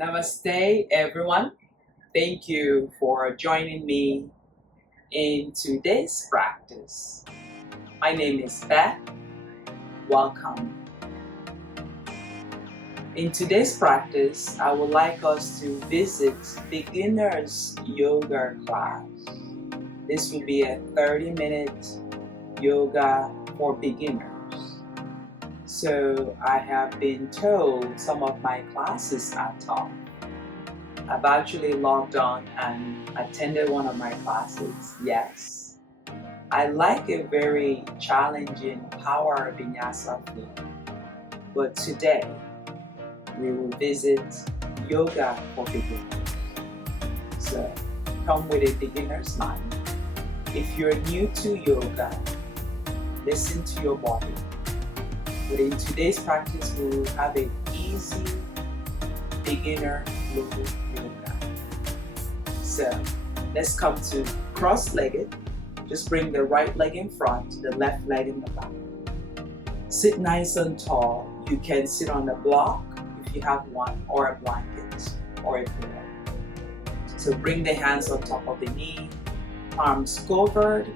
Namaste, everyone. Thank you for joining me in today's practice. My name is Beth. Welcome. In today's practice, I would like us to visit beginner's yoga class. This will be a 30-minute yoga for beginners. So I have been told some of my classes are tough. I've actually logged on and attended one of my classes, yes. I like a very challenging power vinyasa flow, but today we will visit yoga for beginners. So come with a beginner's mind. If you're new to yoga, listen to your body. But in today's practice, we will have an easy beginner flow yoga. So let's come to cross-legged. Just bring the right leg in front, the left leg in the back. Sit nice and tall. You can sit on a block if you have one, or a blanket, or a pillow. So bring the hands on top of the knee, palms covered.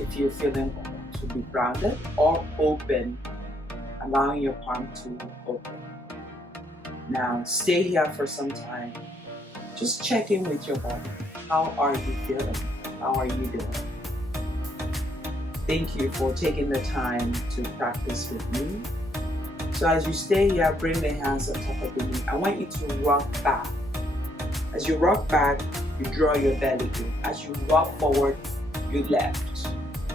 If you're feeling to be grounded, or open, allowing your palm to open. Now stay here for some time. Just check in with your body. How are you feeling? How are you doing? Thank you for taking the time to practice with me. So as you stay here, bring the hands on top of the knee. I want you to rock back. As you rock back, you draw your belly in. As you rock forward, you lift.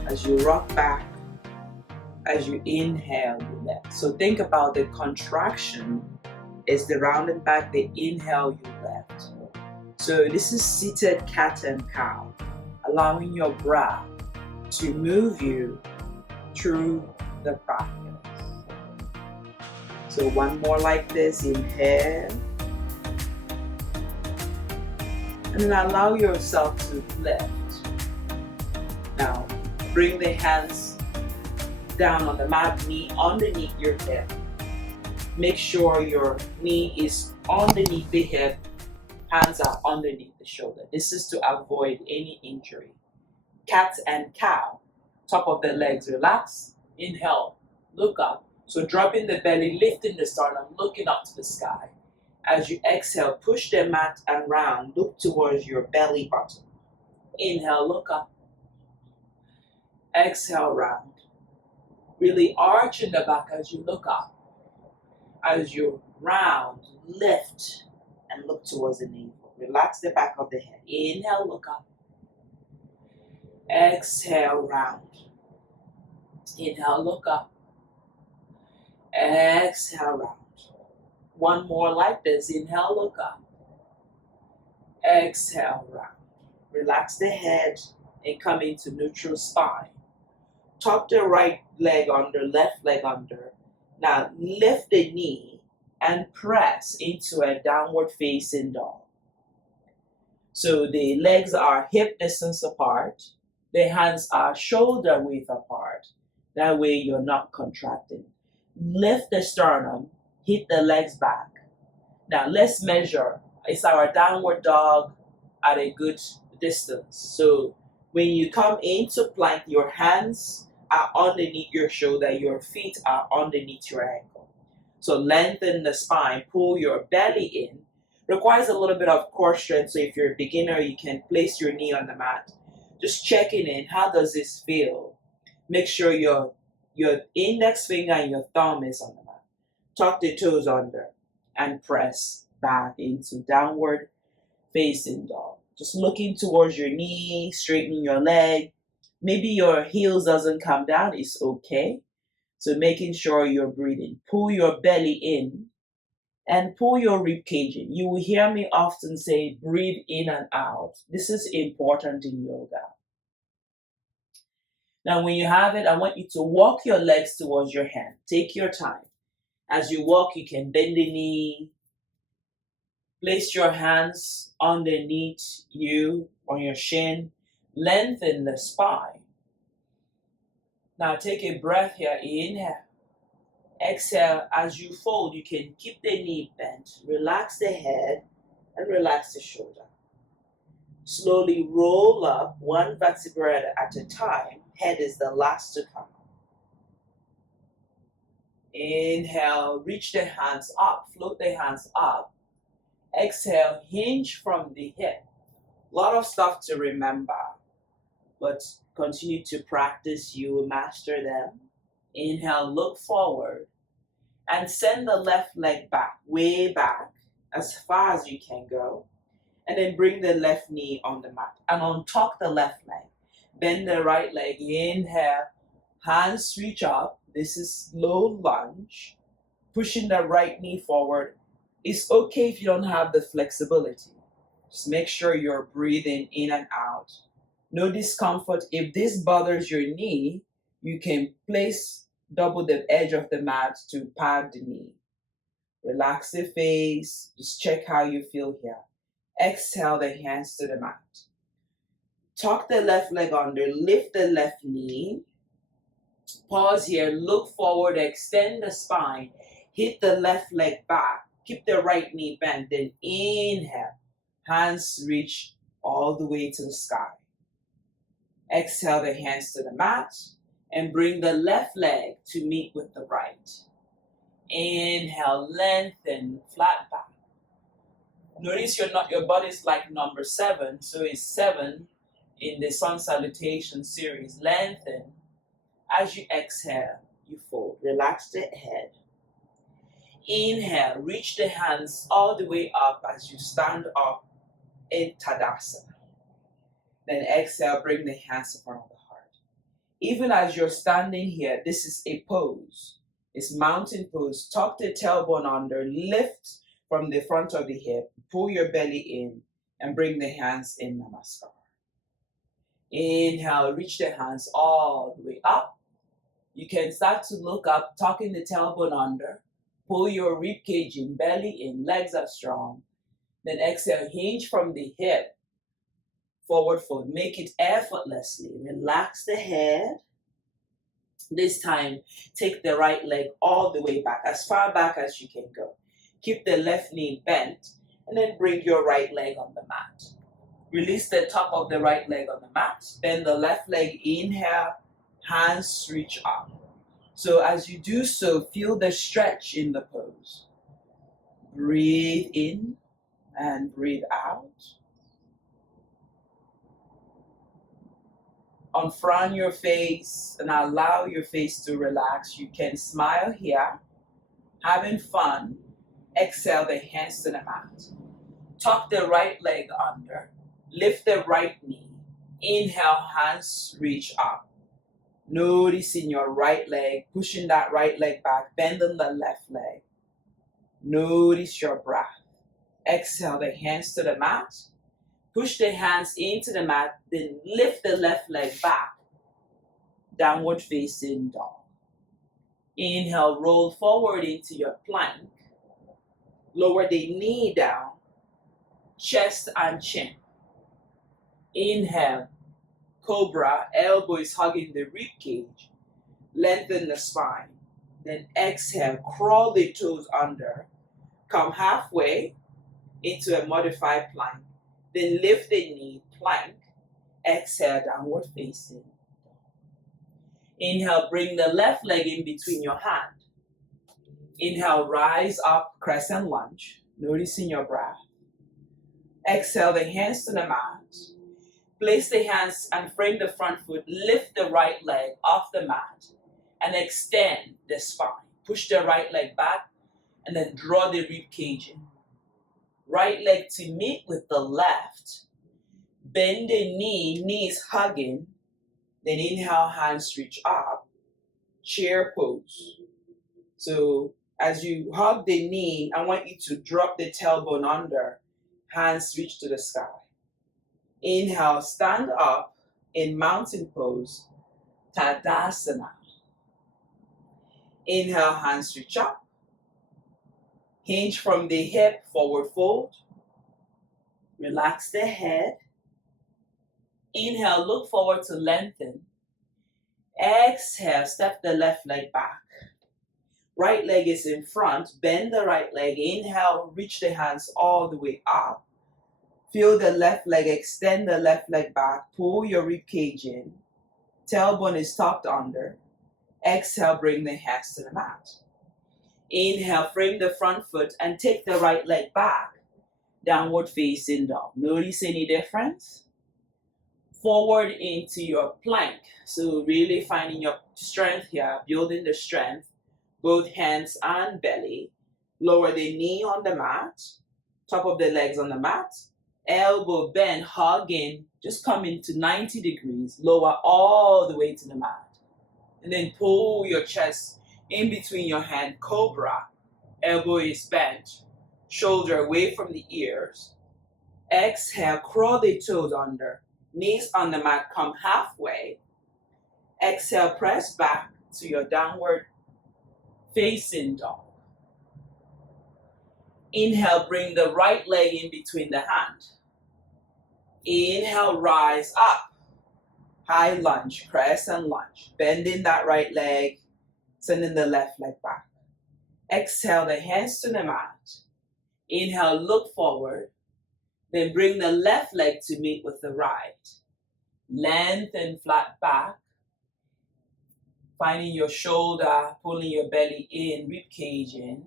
As you rock back, as you inhale, you lift. So think about the contraction is the rounding back, the inhale, you lift. So this is seated cat and cow, allowing your breath to move you through the practice. So one more like this, inhale. And then allow yourself to lift. Now bring the hands down on the mat, knee underneath your hip. Make sure your knee is underneath the hip, hands are underneath the shoulder. This is to avoid any injury. Cat and cow, top of the legs relax, inhale, look up. So dropping the belly, lifting the sternum, looking up to the sky. As you exhale, push the mat and round, look towards your belly button. Inhale, look up. Exhale, round. Really arch in the back as you look up. As you round, lift, and look towards the navel. Relax the back of the head. Inhale, look up. Exhale, round. Inhale, look up. Exhale, round. One more like this. Inhale, look up. Exhale, round. Relax the head and come into neutral spine. Tuck the right leg under, left leg under. Now lift the knee and press into a downward facing dog. So the legs are hip distance apart. The hands are shoulder width apart. That way you're not contracting. Lift the sternum, hit the legs back. Now let's measure. It's our downward dog at a good distance. So when you come into plank, your hands are underneath your shoulder, your feet are underneath your ankle. So lengthen the spine, pull your belly in. Requires a little bit of core strength, so if you're a beginner, you can place your knee on the mat. Just checking in, how does this feel? Make sure your index finger and your thumb is on the mat. Tuck the toes under and press back into downward facing dog. Just looking towards your knee, straightening your leg. Maybe your heels doesn't come down, it's okay. So making sure you're breathing. Pull your belly in and pull your rib cage in. You will hear me often say breathe in and out. This is important in yoga. Now when you have it, I want you to walk your legs towards your hand. Take your time. As you walk, you can bend the knee. Place your hands underneath you on your shin. Lengthen the spine. Now take a breath here. Inhale. Exhale, as you fold, you can keep the knee bent, relax the head, and relax the shoulder. Slowly roll up one vertebra at a time. Head is the last to come. Inhale, reach the hands up, float the hands up. Exhale, hinge from the hip. A lot of stuff to remember, but continue to practice, you will master them. Inhale, look forward, and send the left leg back, way back, as far as you can go. And then bring the left knee on the mat. And untuck the left leg. Bend the right leg, inhale, hands reach up. This is low lunge. Pushing the right knee forward. It's okay if you don't have the flexibility. Just make sure you're breathing in and out. No discomfort. If this bothers your knee, you can place double the edge of the mat to pad the knee. Relax the face. Just check how you feel here. Exhale the hands to the mat. Tuck the left leg under. Lift the left knee. Pause here. Look forward. Extend the spine. Hit the left leg back. Keep the right knee bent. Then inhale. Hands reach all the way to the sky. Exhale the hands to the mat. And bring the left leg to meet with the right. Inhale. Lengthen. Flat back. Notice your body's like number 7, so it's 7 in the sun salutation series. Lengthen. As you exhale, you fold. Relax the head. Inhale, reach the hands all the way up as you stand up in Tadasana. Then exhale, bring the hands in front of the heart. Even as you're standing here, this is a pose. It's mountain pose. Tuck the tailbone under, lift from the front of the hip, pull your belly in, and bring the hands in Namaskar. Inhale, reach the hands all the way up. You can start to look up, tucking the tailbone under, pull your rib cage in, belly in, legs are strong. Then exhale, hinge from the hip, forward fold. Make it effortlessly. Relax the head. This time, take the right leg all the way back, as far back as you can go. Keep the left knee bent, and then bring your right leg on the mat. Release the top of the right leg on the mat. Bend the left leg, inhale, hands reach up. So as you do so, feel the stretch in the pose. Breathe in and breathe out. Unfrown your face and allow your face to relax. You can smile here, having fun. Exhale the hands to the mat. Tuck the right leg under. Lift the right knee. Inhale, hands reach up. Noticing your right leg, pushing that right leg back, bending the left leg. Notice your breath. Exhale the hands to the mat. Push the hands into the mat, then lift the left leg back. Downward facing dog. Inhale, roll forward into your plank. Lower the knee down, chest and chin. Inhale, cobra, elbow is hugging the rib cage. Lengthen the spine. Then exhale, crawl the toes under. Come halfway into a modified plank. Then lift the knee, plank. Exhale, downward facing. Inhale, bring the left leg in between your hands. Inhale, rise up, crescent lunge, noticing your breath. Exhale, the hands to the mat. Place the hands and frame the front foot. Lift the right leg off the mat and extend the spine. Push the right leg back and then draw the rib cage in. Right leg to meet with the left. Bend the knee, knees hugging. Then inhale, hands reach up. Chair pose. So as you hug the knee, I want you to drop the tailbone under. Hands reach to the sky. Inhale, stand up in mountain pose, Tadasana. Inhale, hands reach up. Hinge from the hip, forward fold. Relax the head. Inhale, look forward to lengthen. Exhale, step the left leg back. Right leg is in front. Bend the right leg. Inhale, reach the hands all the way up. Feel the left leg, extend the left leg back. Pull your rib cage in. Tailbone is tucked under. Exhale, bring the hands to the mat. Inhale, frame the front foot and take the right leg back. Downward facing dog. Notice any difference? Forward into your plank. So really finding your strength here, building the strength, both hands and belly. Lower the knee on the mat, top of the legs on the mat. Elbow bend, hugging, just come into 90 degrees. Lower all the way to the mat. And then pull your chest in between your hand, cobra. Elbow is bent, shoulder away from the ears. Exhale, crawl the toes under. Knees on the mat, come halfway. Exhale, press back to your downward facing dog. Inhale, bring the right leg in between the hand. Inhale, rise up. High lunge, crescent lunge. Bending that right leg, sending the left leg back. Exhale, the hands to the mat. Inhale, look forward. Then bring the left leg to meet with the right. Lengthen flat back. Finding your shoulder, pulling your belly in, rib cage in.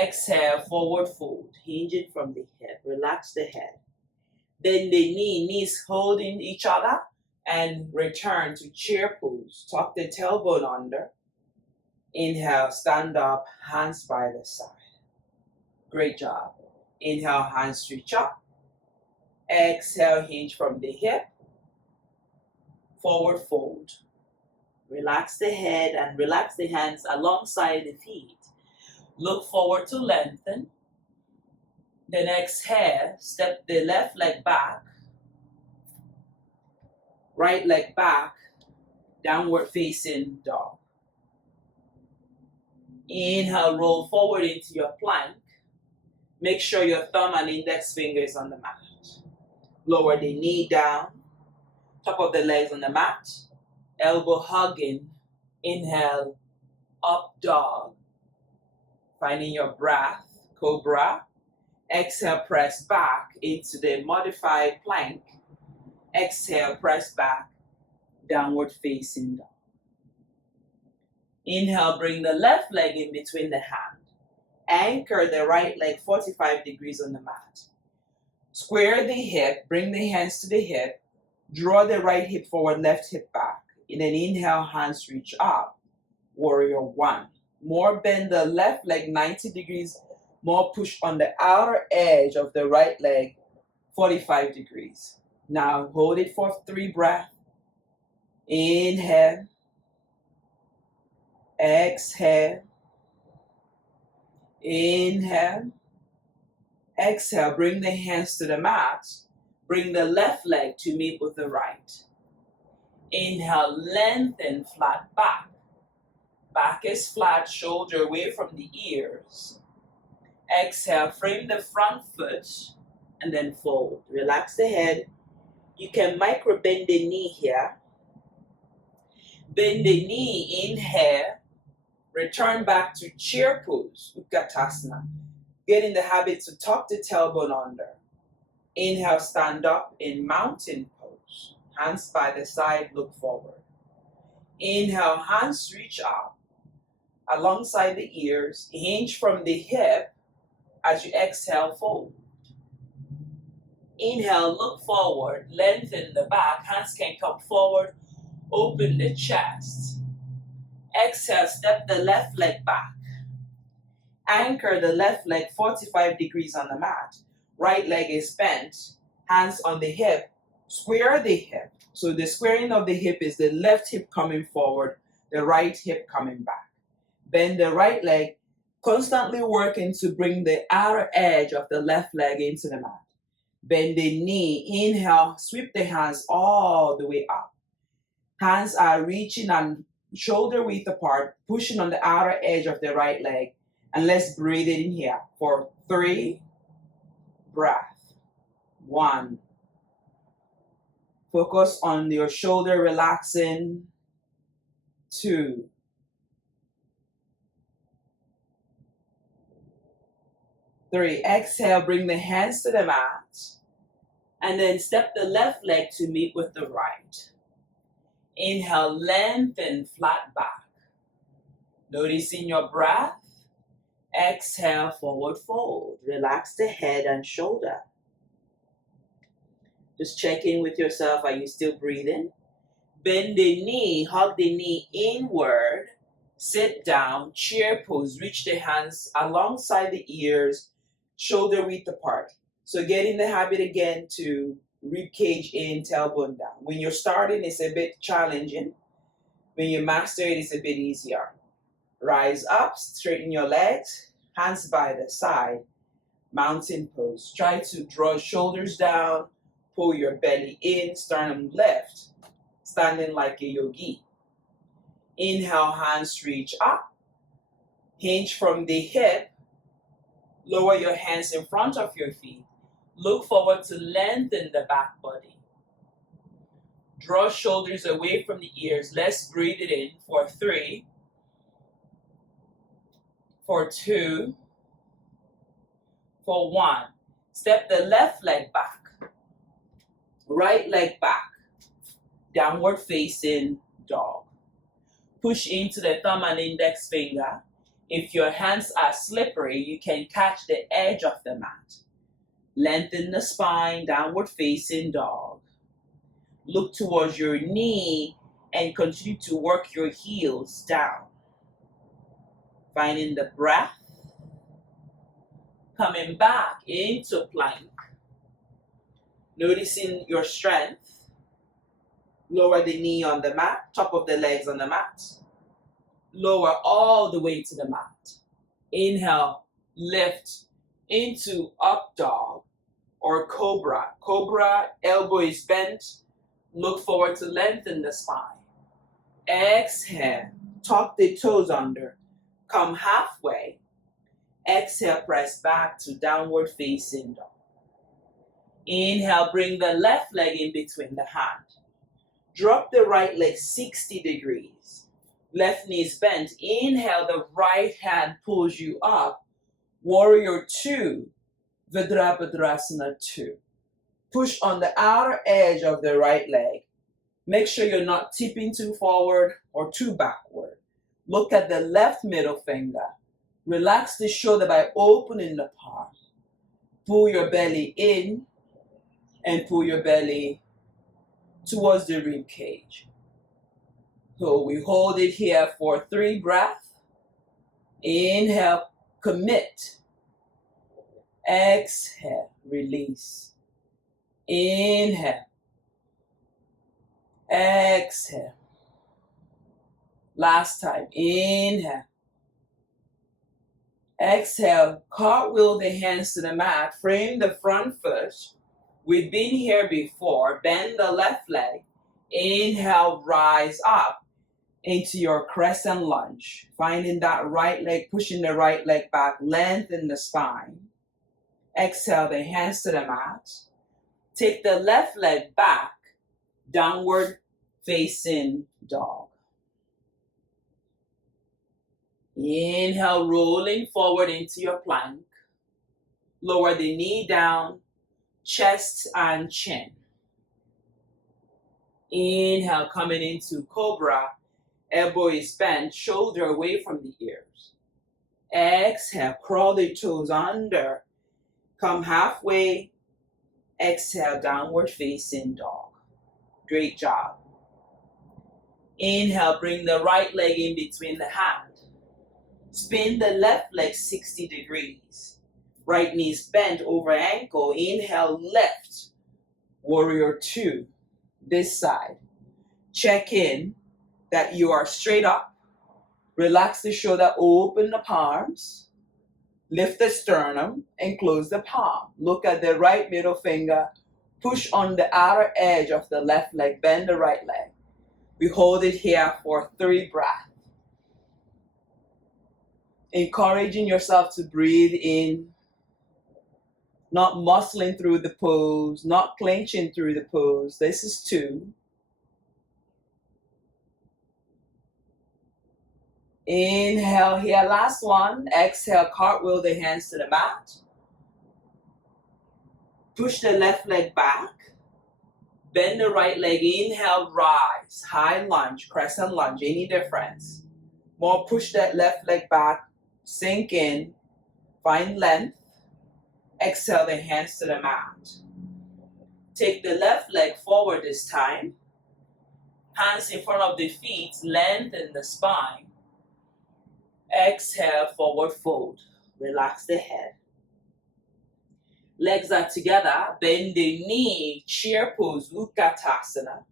Exhale, forward fold, hinging from the hip. Relax the head. Then the knees holding each other and return to chair pose. Tuck the tailbone under. Inhale, stand up, hands by the side. Great job. Inhale, hands reach up. Exhale, hinge from the hip. Forward fold. Relax the head and relax the hands alongside the feet. Look forward to lengthen. Then exhale, step the left leg back. Right leg back, downward facing dog. Inhale, roll forward into your plank. Make sure your thumb and index finger is on the mat. Lower the knee down, top of the legs on the mat. Elbow hugging. Inhale, up dog. Finding your breath, cobra. Exhale, press back into the modified plank. Exhale, press back, downward facing dog. Inhale, bring the left leg in between the hand. Anchor the right leg 45 degrees on the mat. Square the hip, bring the hands to the hip. Draw the right hip forward, left hip back. In an inhale, hands reach up. Warrior one. More bend the left leg 90 degrees. More push on the outer edge of the right leg 45 degrees. Now hold it for 3 breaths. Inhale. Exhale. Inhale. Exhale. Bring the hands to the mat. Bring the left leg to meet with the right. Inhale, lengthen flat back. Back is flat, shoulder away from the ears. Exhale, frame the front foot and then fold. Relax the head. You can micro bend the knee here. Bend the knee, inhale. Return back to chair pose, Utkatasana. Get in the habit to tuck the tailbone under. Inhale, stand up in mountain pose. Hands by the side, look forward. Inhale, hands reach up alongside the ears. Hinge from the hip as you exhale, fold. Inhale, look forward, lengthen the back. Hands can come forward, open the chest. Exhale, step the left leg back. Anchor the left leg 45 degrees on the mat. Right leg is bent, hands on the hip. Square the hip. So the squaring of the hip is the left hip coming forward, the right hip coming back. Bend the right leg, constantly working to bring the outer edge of the left leg into the mat. Bend the knee, inhale, sweep the hands all the way up. Hands are reaching and shoulder width apart, pushing on the outer edge of the right leg. And let's breathe it in here for 3 breaths. 1. Focus on your shoulder relaxing. 2. 3. Exhale, bring the hands to the mat. And then step the left leg to meet with the right. Inhale, lengthen, flat back. Noticing your breath. Exhale, forward fold. Relax the head and shoulder. Just check in with yourself. Are you still breathing? Bend the knee, hug the knee inward. Sit down, chair pose. Reach the hands alongside the ears, shoulder width apart. So get in the habit again to rib cage in, tailbone down. When you're starting, it's a bit challenging. When you master it, it's a bit easier. Rise up, straighten your legs, hands by the side, mountain pose. Try to draw shoulders down, pull your belly in, sternum lift, standing like a yogi. Inhale, hands reach up, hinge from the hip, lower your hands in front of your feet. Look forward to lengthen the back body. Draw shoulders away from the ears. Let's breathe it in for 3, for 2, for 1. Step the left leg back, right leg back, downward facing dog. Push into the thumb and index finger. If your hands are slippery, you can catch the edge of the mat. Lengthen the spine, downward facing dog. Look towards your knee and continue to work your heels down. Finding the breath. Coming back into plank. Noticing your strength. Lower the knee on the mat, top of the legs on the mat. Lower all the way to the mat. Inhale, lift into up dog or cobra. Cobra, elbow is bent. Look forward to lengthen the spine. Exhale, tuck the toes under. Come halfway. Exhale, press back to downward facing dog. Inhale, bring the left leg in between the hand. Drop the right leg 60 degrees. Left knee is bent. Inhale, the right hand pulls you up. Warrior 2, Virabhadrasana 2. Push on the outer edge of the right leg. Make sure you're not tipping too forward or too backward. Look at the left middle finger. Relax the shoulder by opening the palm. Pull your belly in and pull your belly towards the rib cage. So we hold it here for 3 breaths. Inhale, commit. Exhale, release. Inhale. Exhale. Last time. Inhale. Exhale. Cartwheel the hands to the mat. Frame the front foot. We've been here before. Bend the left leg. Inhale, rise up into your crescent lunge. Finding that right leg, pushing the right leg back, lengthen the spine. Exhale, the hands to the mat. Take the left leg back, downward facing dog. Inhale, rolling forward into your plank. Lower the knee down, chest and chin. Inhale, coming into cobra. Elbow is bent, shoulder away from the ears. Exhale, crawl the toes under. Come halfway. Exhale, downward facing dog. Great job. Inhale, bring the right leg in between the hand. Spin the left leg 60 degrees. Right knee is bent over ankle. Inhale, lift. Warrior 2. This side. Check in that you are straight up. Relax the shoulder, open the palms. Lift the sternum and close the palm. Look at the right middle finger. Push on the outer edge of the left leg. Bend the right leg. We hold it here for 3 breaths. Encouraging yourself to breathe in. Not muscling through the pose. Not clenching through the pose. This is 2. Inhale here, last one. Exhale, cartwheel the hands to the mat. Push the left leg back. Bend the right leg. Inhale, rise. High lunge, crescent lunge. Any difference? More, push that left leg back. Sink in. Find length. Exhale the hands to the mat. Take the left leg forward this time. Hands in front of the feet. Lengthen the spine. Exhale, forward fold. Relax the head. Legs are together. Bend the knee. Chair pose. Utkatasana.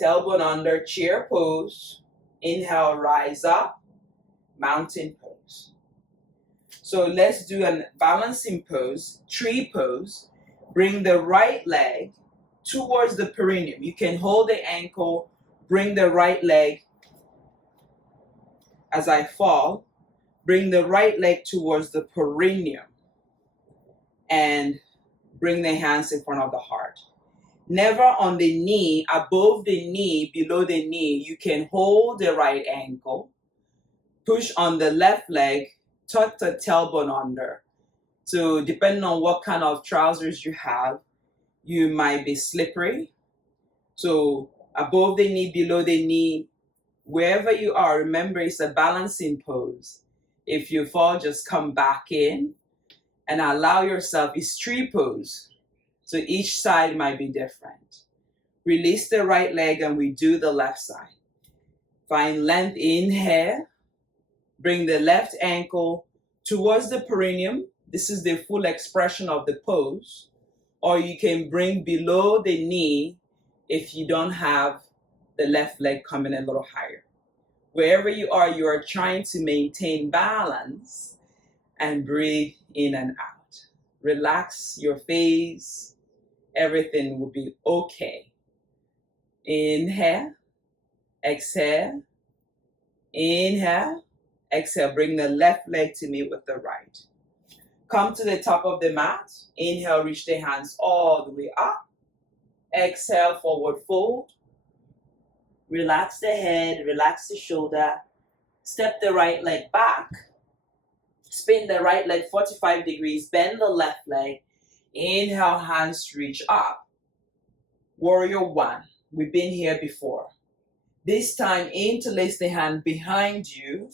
Tailbone under. Chair pose. Inhale, rise up. Mountain pose. So let's do a balancing pose. Tree pose. Bring the right leg towards the perineum. You can hold the ankle. Bring the right leg as I fall. Bring the right leg towards the perineum. And bring the hands in front of the heart. Never on the knee, above the knee, below the knee. You can hold the right ankle. Push on the left leg, tuck the tailbone under. So depending on what kind of trousers you have, you might be slippery. So above the knee, below the knee, wherever you are, remember it's a balancing pose. If you fall, just come back in. And allow yourself, it's tree pose. So each side might be different. Release the right leg and we do the left side. Find length, inhale. Bring the left ankle towards the perineum. This is the full expression of the pose. Or you can bring below the knee if you don't have the left leg coming a little higher. Wherever you are trying to maintain balance and breathe in and out. Relax your face. Everything will be okay. Inhale. Exhale. Inhale. Exhale. Bring the left leg to meet with the right. Come to the top of the mat. Inhale. Reach the hands all the way up. Exhale. Forward fold. Relax the head. Relax the shoulder. Step the right leg back. Spin the right leg 45 degrees, bend the left leg. Inhale, hands reach up. Warrior one. We've been here before. This time, interlace the hand behind you.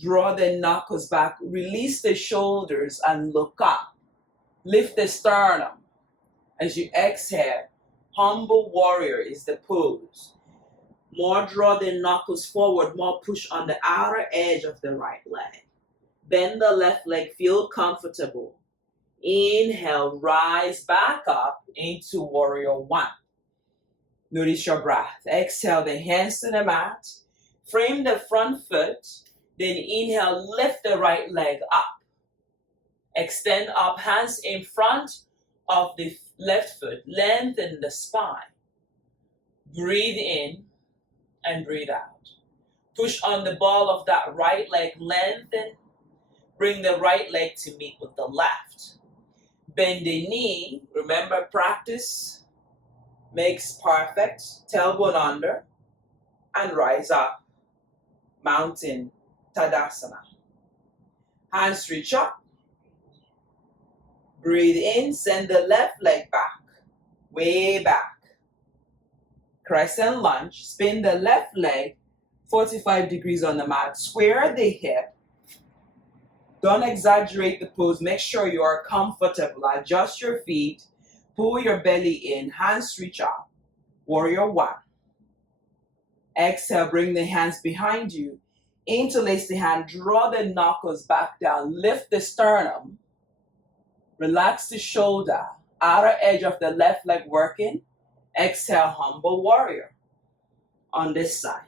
Draw the knuckles back. Release the shoulders and look up. Lift the sternum. As you exhale, humble warrior is the pose. More draw the knuckles forward. More push on the outer edge of the right leg. Bend the left leg, feel comfortable. Inhale, rise back up into warrior one. Notice your breath. Exhale, the hands to the mat. Frame the front foot. Then inhale, lift the right leg up. Extend up, hands in front of the left foot. Lengthen the spine. Breathe in and breathe out. Push on the ball of that right leg, lengthen. Bring the right leg to meet with the left. Bend the knee. Remember, practice makes perfect. Tailbone under. And rise up. Mountain Tadasana. Hands reach up. Breathe in. Send the left leg back. Way back. Crescent lunge. Spin the left leg 45 degrees on the mat. Square the hip. Don't exaggerate the pose. Make sure you are comfortable. Adjust your feet. Pull your belly in. Hands reach up. Warrior one. Exhale. Bring the hands behind you. Interlace the hand. Draw the knuckles back down. Lift the sternum. Relax the shoulder. Outer edge of the left leg working. Exhale. Humble warrior. On this side.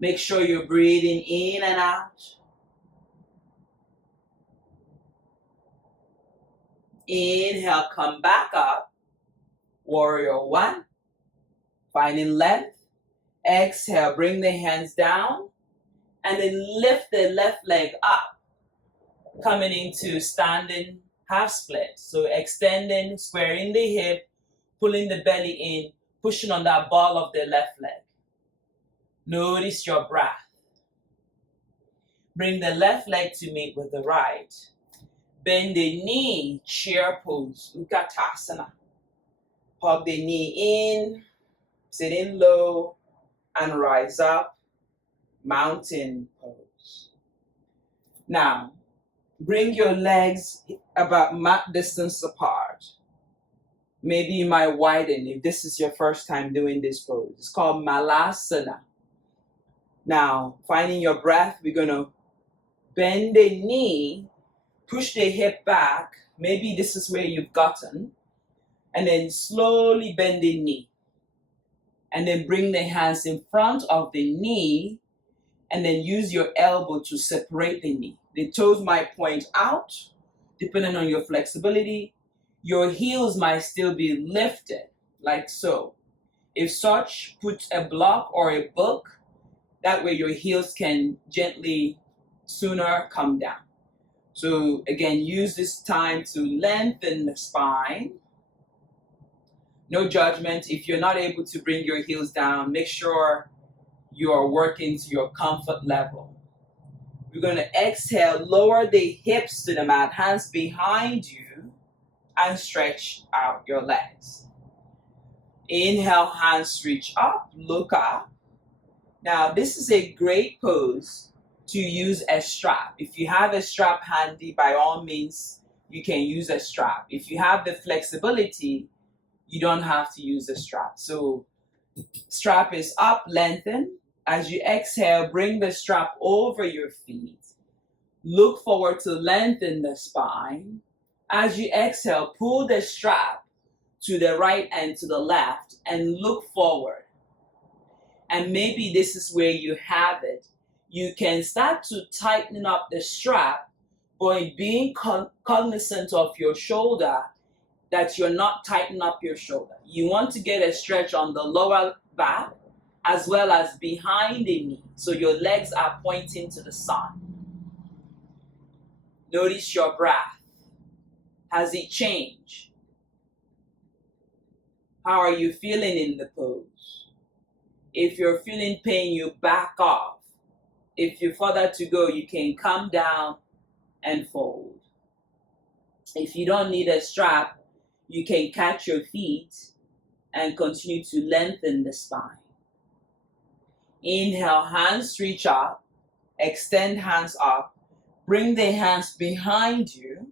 Make sure you're breathing in and out. Inhale, come back up. Warrior one. Finding length. Exhale, bring the hands down. And then lift the left leg up. Coming into standing half split. So extending, squaring the hip, pulling the belly in, pushing on that ball of the left leg. Notice your breath. Bring the left leg to meet with the right. Bend the knee, chair pose, Tadasana. Hug the knee in, sit in low, and rise up, mountain pose. Now, bring your legs about mat distance apart. Maybe you might widen if this is your first time doing this pose. It's called Malasana. Now, finding your breath, we're going to bend the knee, push the hip back. Maybe this is where you've gotten. And then slowly bend the knee. And then bring the hands in front of the knee. And then use your elbow to separate the knee. The toes might point out, depending on your flexibility. Your heels might still be lifted, like so. If such, put a block or a book. That way your heels can gently, sooner come down. So again, use this time to lengthen the spine. No judgment. If you're not able to bring your heels down, make sure you are working to your comfort level. We're going to exhale, lower the hips to the mat, hands behind you, and stretch out your legs. Inhale, hands reach up, look up. Now, this is a great pose to use a strap. If you have a strap handy, by all means, you can use a strap. If you have the flexibility, you don't have to use a strap. So, strap is up, lengthen. As you exhale, bring the strap over your feet. Look forward to lengthen the spine. As you exhale, pull the strap to the right and to the left and look forward. And maybe this is where you have it. You can start to tighten up the strap by being cognizant of your shoulder, that you're not tightening up your shoulder. You want to get a stretch on the lower back as well as behind the knee, so your legs are pointing to the sun. Notice your breath. Has it changed? How are you feeling in the pose? If you're feeling pain, you back off. If you're further to go, you can come down and fold. If you don't need a strap, you can catch your feet and continue to lengthen the spine. Inhale, hands reach up, extend hands up, bring the hands behind you.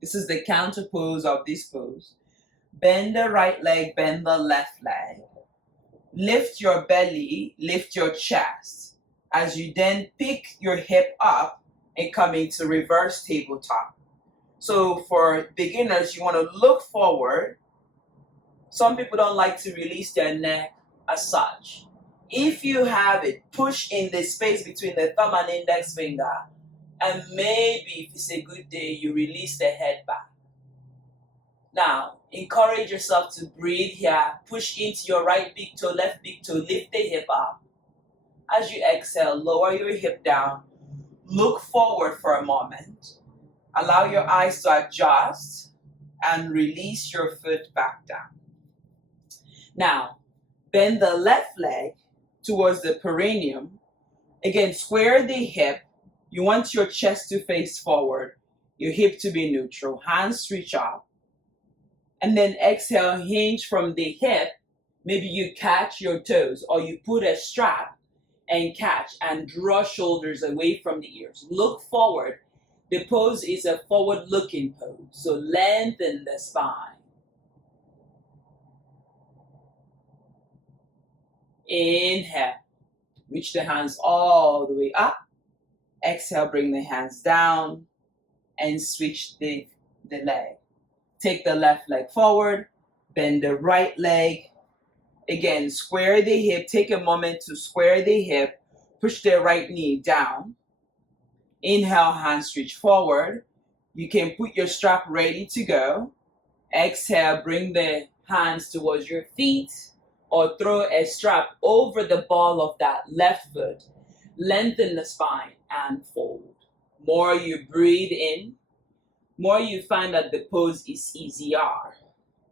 This is the counter pose of this pose. Bend the right leg, bend the left leg. Lift your belly, lift your chest. As you then pick your hip up and come into reverse tabletop. So for beginners, you want to look forward. Some people don't like to release their neck as such. If you have it, push in the space between the thumb and index finger. And maybe if it's a good day, you release the head back. Now, encourage yourself to breathe here. Push into your right big toe, left big toe. Lift the hip up. As you exhale, lower your hip down. Look forward for a moment. Allow your eyes to adjust and release your foot back down. Now, bend the left leg towards the perineum. Again, square the hip. You want your chest to face forward, your hip to be neutral. Hands reach up. And then exhale, hinge from the hip. Maybe you catch your toes or you put a strap and catch and draw shoulders away from the ears. Look forward. The pose is a forward-looking pose, so lengthen the spine. Inhale. Reach the hands all the way up. Exhale, bring the hands down and switch the leg. Take the left leg forward, bend the right leg. Again, square the hip. Take a moment to square the hip. Push the right knee down. Inhale, hands reach forward. You can put your strap ready to go. Exhale, bring the hands towards your feet or throw a strap over the ball of that left foot. Lengthen the spine and fold. More you breathe in, more you find that the pose is easier.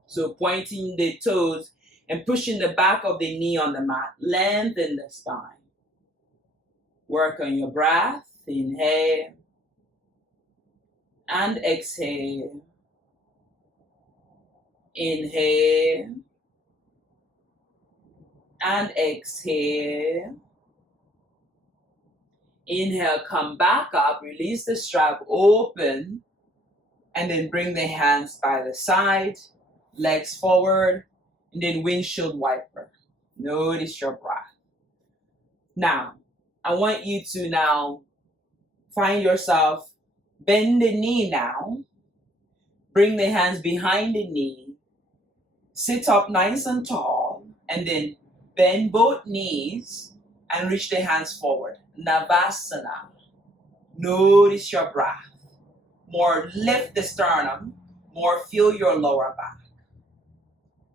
So pointing the toes and pushing the back of the knee on the mat. Lengthen the spine. Work on your breath. Inhale and exhale. Inhale and exhale. Inhale, come back up, release the strap, open, and then bring the hands by the side, legs forward, and then windshield wiper. Notice your breath. Now, I want you to now find yourself, bend the knee now, bring the hands behind the knee, sit up nice and tall, and then bend both knees and reach the hands forward. Navasana. Notice your breath. More lift the sternum, more feel your lower back.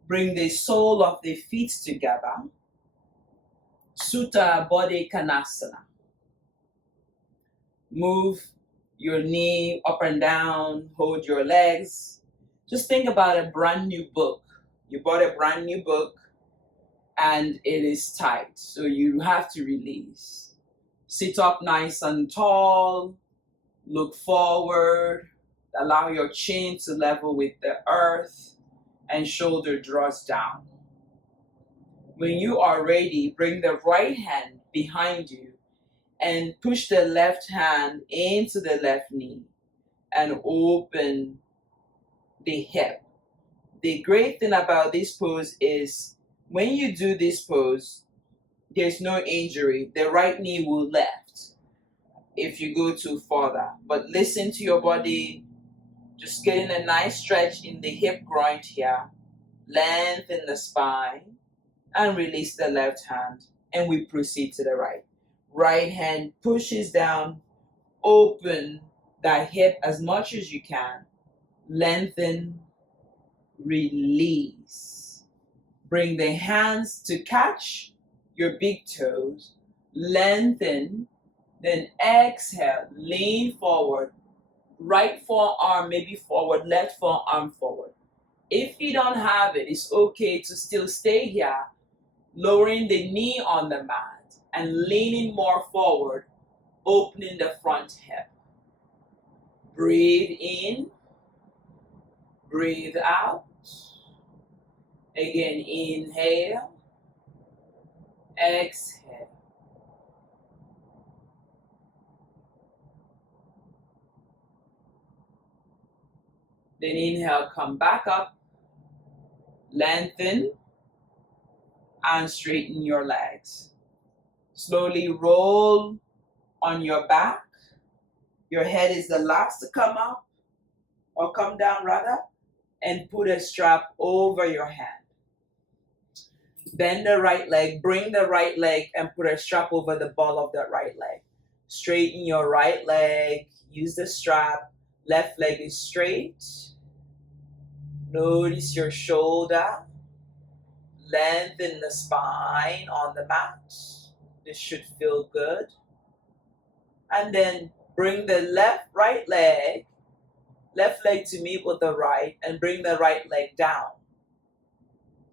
Bring the sole of the feet together. Sutta Bodhi Konasana. Move your knee up and down, hold your legs. Just think about a brand new book. You bought a brand new book and it is tight, so you have to release. Sit up nice and tall, look forward, allow your chin to level with the earth and shoulder draws down. When you are ready, bring the right hand behind you and push the left hand into the left knee and open the hip. The great thing about this pose is when you do this pose, there's no injury. The right knee will lift if you go too further. But listen to your body, just getting a nice stretch in the hip groin here, lengthen the spine, and release the left hand, and we proceed to the right. Right hand pushes down, open that hip as much as you can, lengthen, release. Bring the hands to catch your big toes, lengthen, then exhale, lean forward, right forearm maybe forward, left forearm forward. If you don't have it, it's okay to still stay here, lowering the knee on the mat and leaning more forward, opening the front hip. Breathe in, breathe out. Again, inhale, exhale. Then inhale, come back up, lengthen, and straighten your legs. Slowly roll on your back. Your head is the last to come up, or come down rather, and put a strap over your hand. Bend the right leg, bring the right leg and put a strap over the ball of that right leg. Straighten your right leg, use the strap, left leg is straight. Notice your shoulder, lengthen the spine on the mat. This should feel good. And then bring the right leg to meet with the right and bring the right leg down.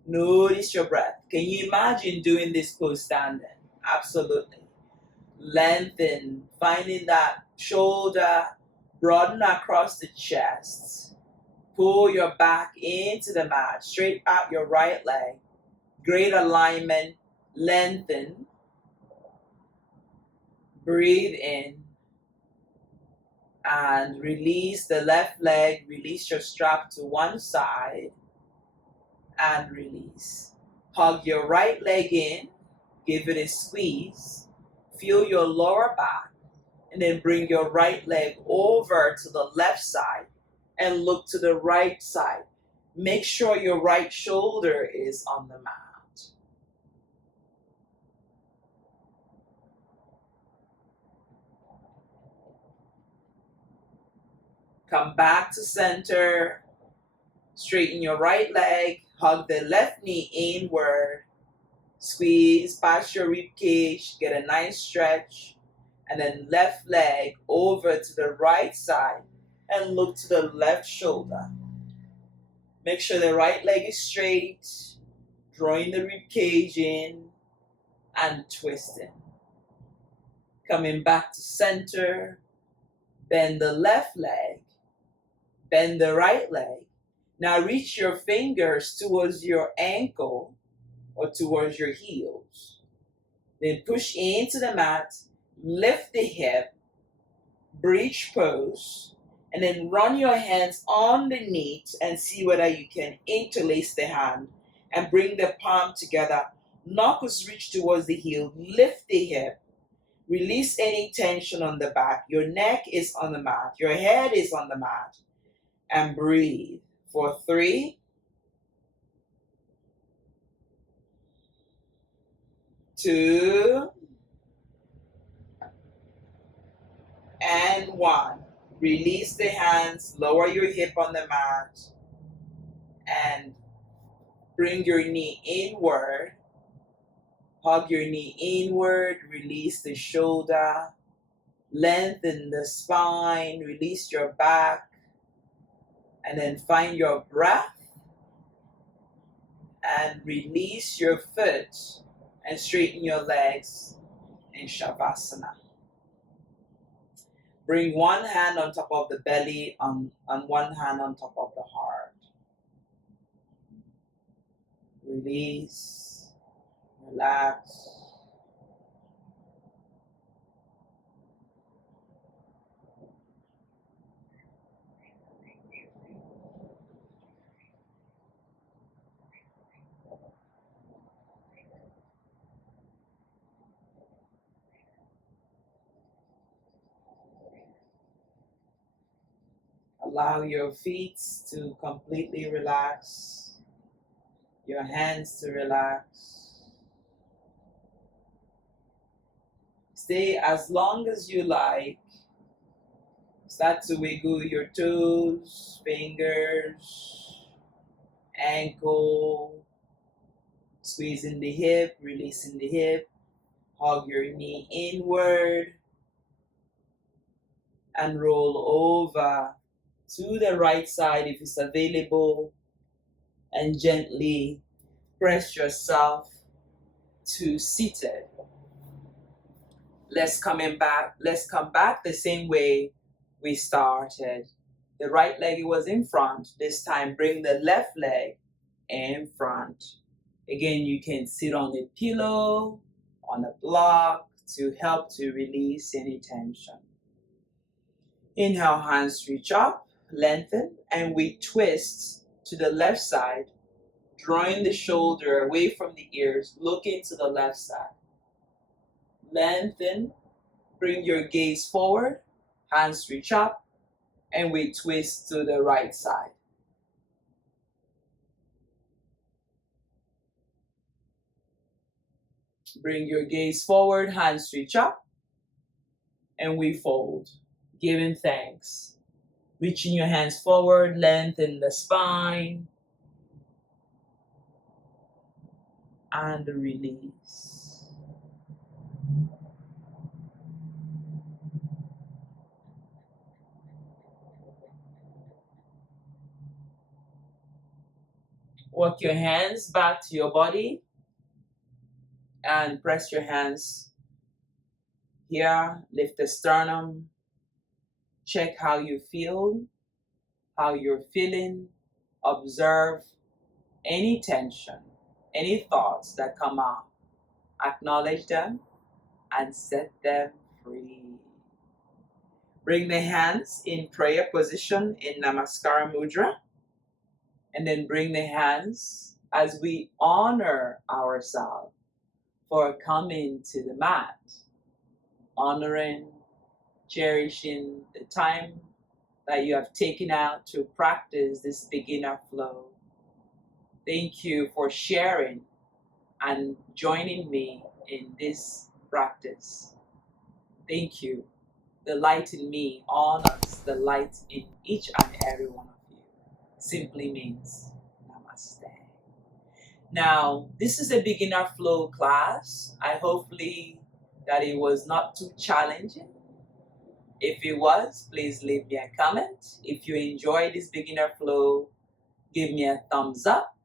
Notice your breath. Can you imagine doing this pose standing? Absolutely. Lengthen, finding that shoulder, broaden across the chest. Pull your back into the mat, straight out your right leg. Great alignment, lengthen. Breathe in. And release the left leg, release your strap to one side. And release. Hug your right leg in, give it a squeeze, feel your lower back, and then bring your right leg over to the left side and look to the right side. Make sure your right shoulder is on the mat. Come back to center, straighten your right leg, hug the left knee inward, squeeze past your rib cage, get a nice stretch, and then left leg over to the right side and look to the left shoulder. Make sure the right leg is straight, drawing the rib cage in and twisting. Coming back to center. Bend the left leg. Bend the right leg. Now reach your fingers towards your ankle or towards your heels. Then push into the mat. Lift the hip. Bridge pose. And then run your hands underneath and see whether you can interlace the hand and bring the palm together. Knuckles reach towards the heel. Lift the hip. Release any tension on the back. Your neck is on the mat. Your head is on the mat. And breathe for 3, 2, and 1. Release the hands. Lower your hip on the mat. And bring your knee inward. Hug your knee inward. Release the shoulder. Lengthen the spine. Release your back. And then find your breath. And release your foot. And straighten your legs in Shavasana. Bring one hand on top of the belly and one hand on top of the heart. Release. Relax. Allow your feet to completely relax, your hands to relax. Stay as long as you like. Start to wiggle your toes, fingers, ankle, squeezing the hip, releasing the hip. Hug your knee inward and roll over to the right side if it's available, and gently press yourself to seated. Let's come back the same way we started. The right leg was in front. This time bring the left leg in front. Again, you can sit on a pillow, on a block to help to release any tension. Inhale, hands reach up. Lengthen, and we twist to the left side, drawing the shoulder away from the ears, looking to the left side. Lengthen, bring your gaze forward, hands reach up, and we twist to the right side. Bring your gaze forward, hands reach up, and we fold, giving thanks. Reaching your hands forward, lengthen the spine, and release. Walk your hands back to your body and press your hands here. Lift the sternum. Check how you feel, how you're feeling. Observe any tension, any thoughts that come up. Acknowledge them and set them free. Bring the hands in prayer position in Namaskara Mudra. And then bring the hands as we honor ourselves for coming to the mat. Honoring, cherishing the time that you have taken out to practice this beginner flow. Thank you for sharing and joining me in this practice. Thank you. The light in me honors the light in each and every one of you. Simply means Namaste. Now, this is a beginner flow class. I hopefully that it was not too challenging. If it was, please leave me a comment. If you enjoyed this beginner flow, give me a thumbs up.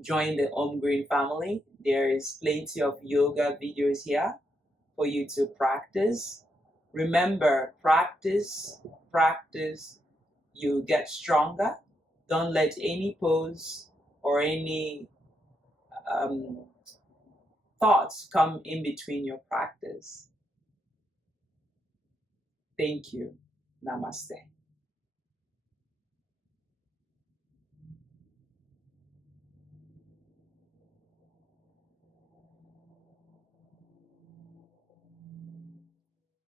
Join the Om Green family. There is plenty of yoga videos here for you to practice. Remember, practice, you get stronger. Don't let any pose or any thoughts come in between your practice. Thank you. Namaste.